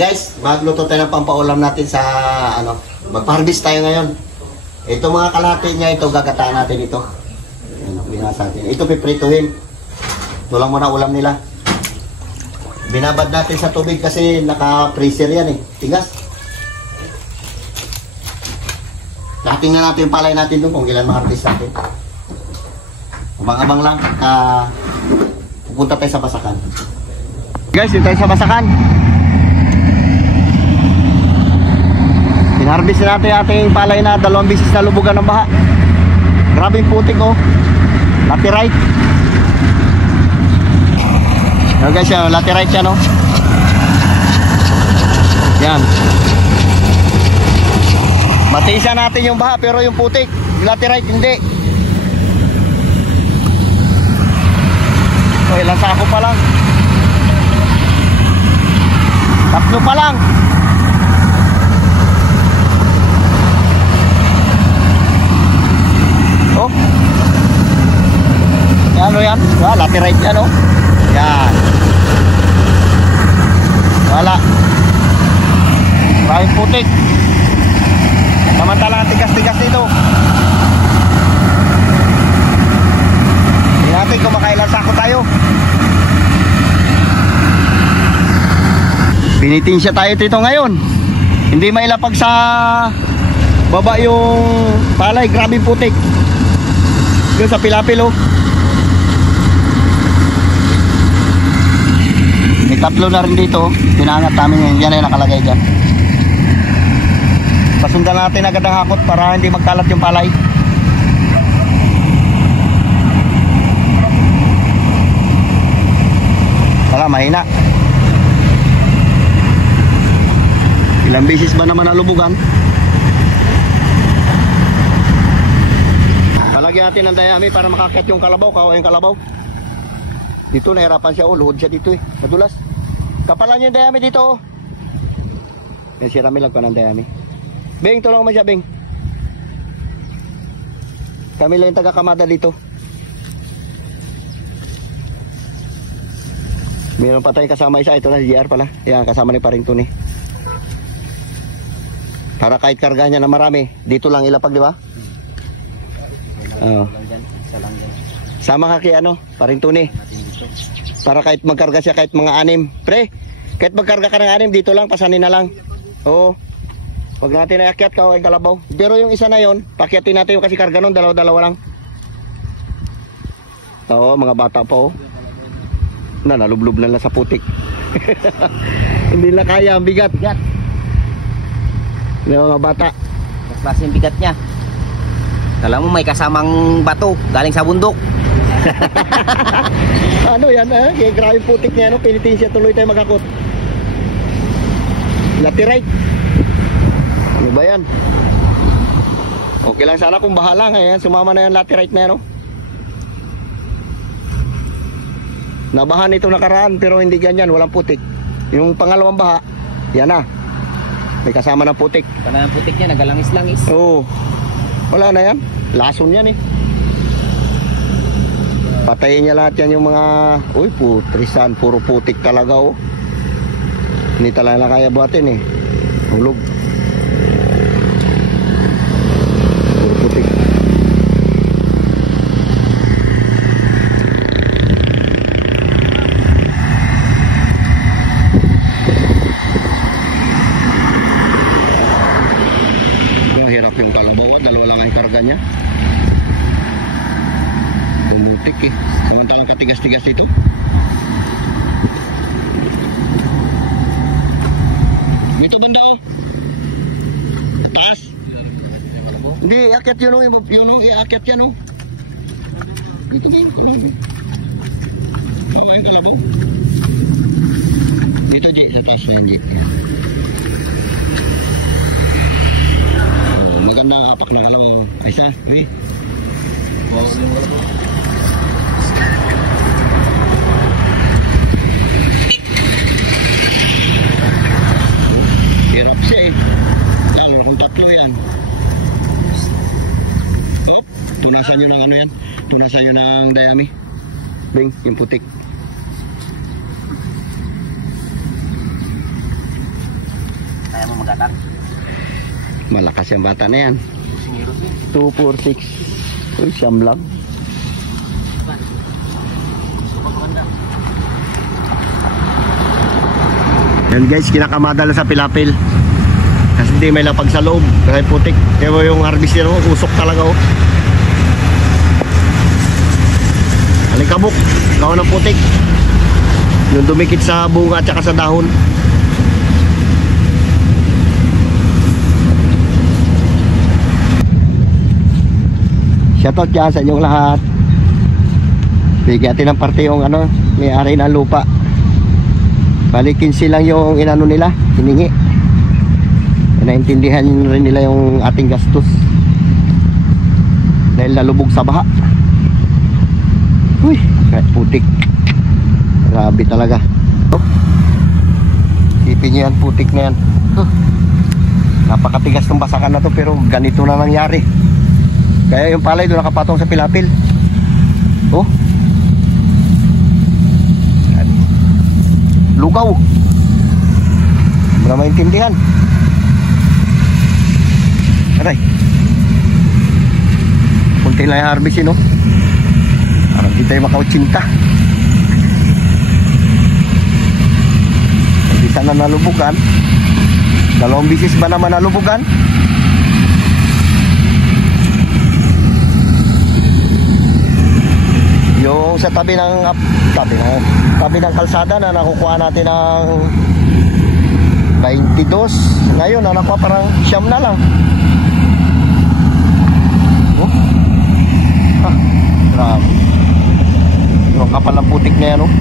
Guys, magluto tayo ng pampaulam natin sa ano, magpa-harvest tayo ngayon. Ito mga kalahati niya, ito gagataan natin ito. Binasa natin. Ito piprituhin. Ito lang muna ulam nila. Binabad natin sa tubig kasi naka-freezer yan eh. Tigas. Dating na natin yung palay natin doon kung ilan ma-harvest natin. Abang-abang lang. Pupunta tayo sa Basakan. Guys, dito tayo sa Basakan. Harvest natin ating palay na 2 bisis na lubugan ng baha. Grabing putik oh. Laterite. Yan guys, yan, laterite yan oh. Yan. Matiisa natin yung baha pero yung putik, yung laterite hindi. So ilang sako pa lang. 3 pa lang. Oh. Ano yan? Wala, laterite yan oh. Yan. Wala. Maraming putik. Samantala tigas-tigas dito. Hindi natin kung makailan sako tayo. Binitin siya tayo dito ngayon. Hindi mailapag sa baba yung palay. Grabe putik. Doon sa pilapil oh. May 3 na rin dito. Pinangat namin yan ay nakalagay dyan. Pasundan natin agad ang hakot para hindi magkalat yung palay. Wala, mahina. Ilang beses ba naman nalubugan? Palagyan natin ng dayami para makakit yung kalabaw, yung kalabaw. Dito nahirapan siya, oh, luhod siya dito eh, madulas. Kapalan yung dayami dito oh. Yan, sirami lang pa ng dayami. Beng, tulong mo siya, Beng. Kami lang yung taga-kamada dito. Meron pa tayong kasama isa, ito na si JR pala. Yan, kasama ni Paring Tuni. Para kahit karga niya na marami, dito lang ilapag, di ba? Oo. Sama ka kay ano, Paring Tuni. Para kahit magkarga siya kahit mga 6. Pre, kahit magkarga ka ng 6, dito lang, pasanin na lang. Oo. Huwag natin iakyat ka o yung kalabaw. Pero yung isa na yon, pakyatin natin yung kasi karga nun, dalawa lang. Oo, mga bata pa oh. Nalublob na lang sa putik. Hindi na kaya, ang bigat. Yung mga bata. Mas klase yung bigat niya. Alam mo may kasamang bato galing sa bundok. Ano yan eh? Kaya grabe yung putik niya, no? Pinitin siya, tuloy tayo magkakot. Laterite. Ano ba yan? Okay lang sana kung bahala. Ayan, sumama na yan laterite na yan, no? Nabahan ito nakaraan pero hindi ganyan, walang putik. Yung pangalawang baha, yan na. May kasama ng putik. Kana ng putik niya, nagalangis-langis. Oo. Wala na yan. Lason yan eh. Patayin niya lahat yan yung mga... Uy, putrisan. Puro putik talaga oh. Hindi talaga kaya buhatin eh. Hulog. Puro putik. Hirap yung kalabaw, dalawa lang ang karga niya. Pumutik eh. Samantalang katigas-tigas ito. Dito banda oh. Taas. Hindi, iakyat yun oh. Iakyat yan oh. Dito din. Oo, yung kalabaw. Dito J, sa taas na yan J. Magandang apak na kalabaw. Isa, uy. Hirap siya eh. Lalo kung 3 yan. Oh, tunasan nyo ng ano yan. Tunasan nyo ng dayami. Bing, yung putik. Kaya mo mag-atak. Malakas yung bata na yan. Sinirot eh. 246. Uy, siyam lang. Yan guys, kinakamadala sa pilapil. Kasi hindi may lapag sa loob. Kasi putik. Kaya mo yung harvester mo, usok talaga oh. Alikabok, gawa ng putik. Yung dumikit sa bunga at saka sa dahon. Shoutout dyan sa inyong lahat. Bigyan natin ng parte yung ano, may-ari ng lupa. Balikin silang yung inano nila, hiningi. Naintindihan rin nila yung ating gastos. Dahil nalubog sa baha. Uy, kahit putik. Grabe talaga. Isipin nyo yan, putik na yan. Napakatigas ng basakan na to pero ganito na nangyari. Kaya yung palay doon nakapatong sa pilapil. Oh. Lugaw. Hindi na maintindihan. Aray. Kunti lang yung harvest no? Parang di tayo makautsinta. Hindi sana nalubugan. 2 bisis ba naman nalubugan? Yung sa tabi ng kalsada na nakukuha natin ng 22. Ngayon na nakuha parang siyam na lang. Oh. Ah, grabe. Yung kapal ng putik na yan oh.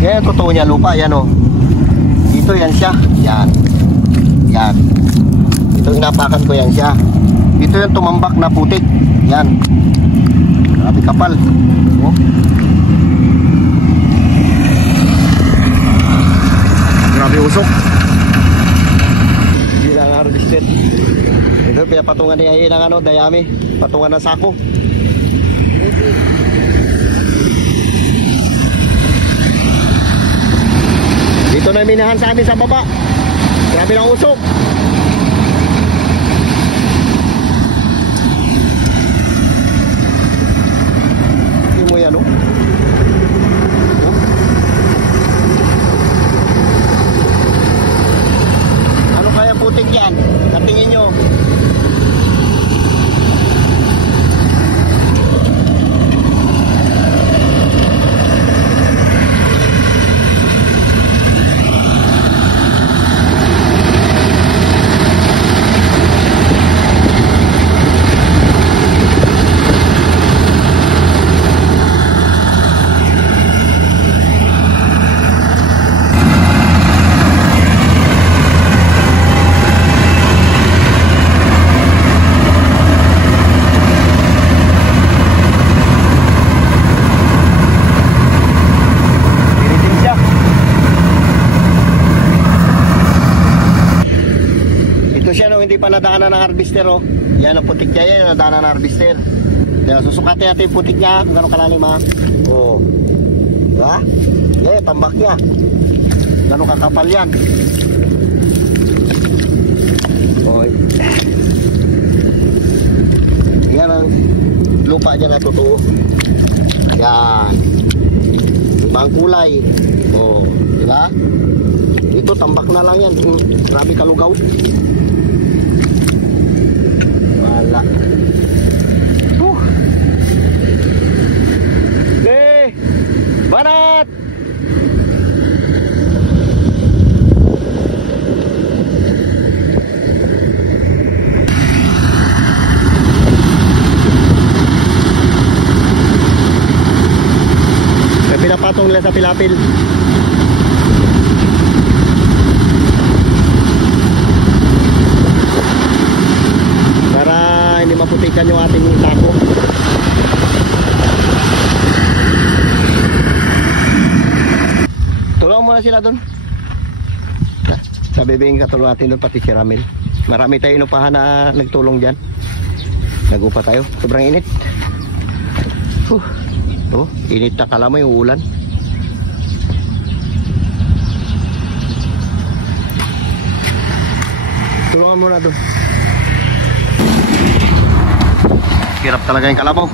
Yan yung totoo niya lupa. Yan oh. Dito yan siya. Yan. Yan. Ito inapakan ko yan siya. Dito yung tumambak na putik. Yan. Grabe kapal. Oh. Grabe usok. Hindi na harvested. Ito pinapatungan niya yun ng ano, dayami. Patungan ng sako. Dito na minahan sa amin sa baba. Grabe ng usok. Mo yan oh. Ano kaya putik yan? Katingin nyo. Hindi pa nadaanan ng harvester oh. Yan ang putik niya yan, nadaanan ng harvester. Kaya susukatin natin yung putik niya kung gano'ng kalalim ha. Oh. Diba? Yan, tambak niya. Gano'ng kakapal yan. Oh. Yan ang lupa niya na totoo. Yan. Ibang kulay. Oh. Diba? Ito tambak na lang yan. Grabe kalugaw. Wala. Banat! May pinapatong nila sa pilapil. Para hindi maputikan yung ating sako. Tulungan muna sila doon. Sa bibing katulong natin doon, pati si Ramil. Marami tayo inupahan na nagtulong dyan. Nagupa tayo. Sobrang init. Oh, init na, kala mo yung ulan. tulungan mo na doon. Hirap talaga yung kalabaw.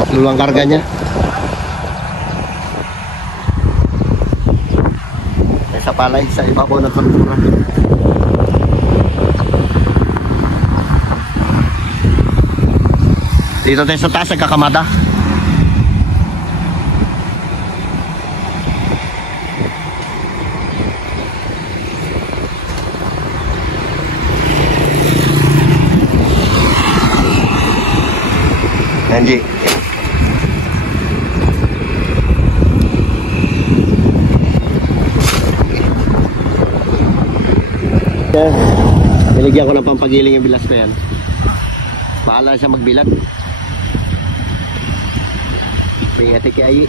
Tatlo lang karga niya. Sa palay, sa ibabaw ng kultura. Dito tayo sa taas, nagkakamada. Anji. Niligyan ko ng pampagiling yung bilas na yan. Bahala siya magbilag. Pingati kay